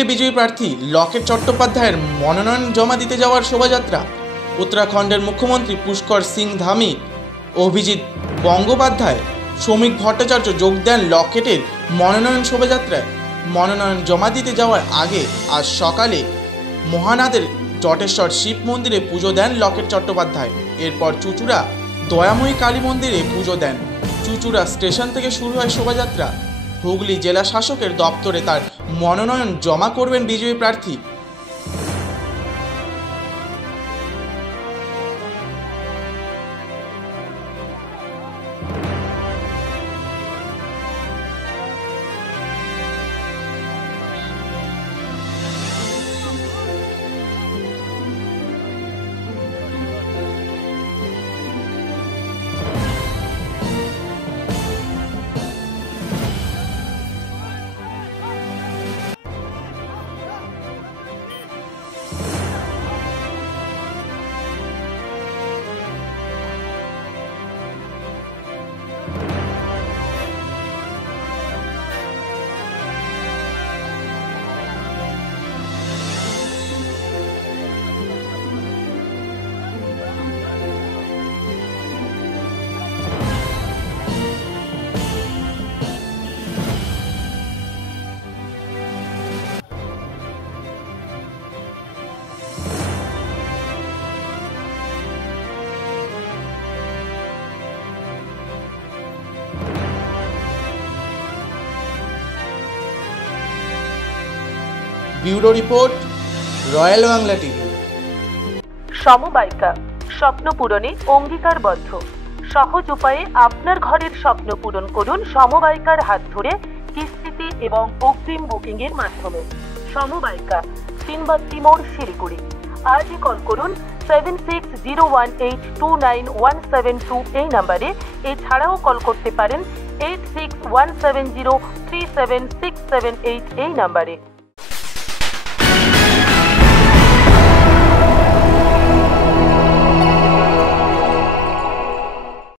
হুগলি বিজয়ী প্রার্থী লকেট চট্টোপাধ্যায়ের মনোনয়ন জমা দিতে যাওয়ার শোভাযাত্রা। উত্তরাখণ্ডের মুখ্যমন্ত্রী পুষ্কর সিং ধামি, অভিজিৎ গঙ্গোপাধ্যায়, শ্রমিক ভট্টাচার্য যোগ দেন লকেটের মনোনয়ন শোভাযাত্রায়। মনোনয়ন জমা দিতে যাওয়ার আগে আজ সকালে মহানাদের জটেশ্বর শিব মন্দিরে পুজো দেন লকেট চট্টোপাধ্যায়। এরপর চুঁচুড়া দয়াময়ী কালী মন্দিরে পুজো দেন। চুঁচুড়া স্টেশন থেকে শুরু হয় শোভাযাত্রা। হুগলি জেলা শাসকের দপ্তরে তার মনোনয়ন জমা করবেন বিজয়ী প্রার্থী। Bureau report, Royal Bangla TV. সমবায়িকা স্বপ্ন পূরণে অঙ্গীকারবদ্ধ। সহজ উপায়ে আপনার ঘরের স্বপ্ন পূরণ করুন সমবায়িকার হাত ধরে, কিস্তিতে এবং অগ্রিম বুকিং এর মাধ্যমে। সমবায়িকা, তিনবাত্তি মোড়, শিলিগুড়ি। আজই কল করুন 7601829172 এই নাম্বারে। এছাড়াও কল করতে পারেন 8617037678 এই নাম্বারে।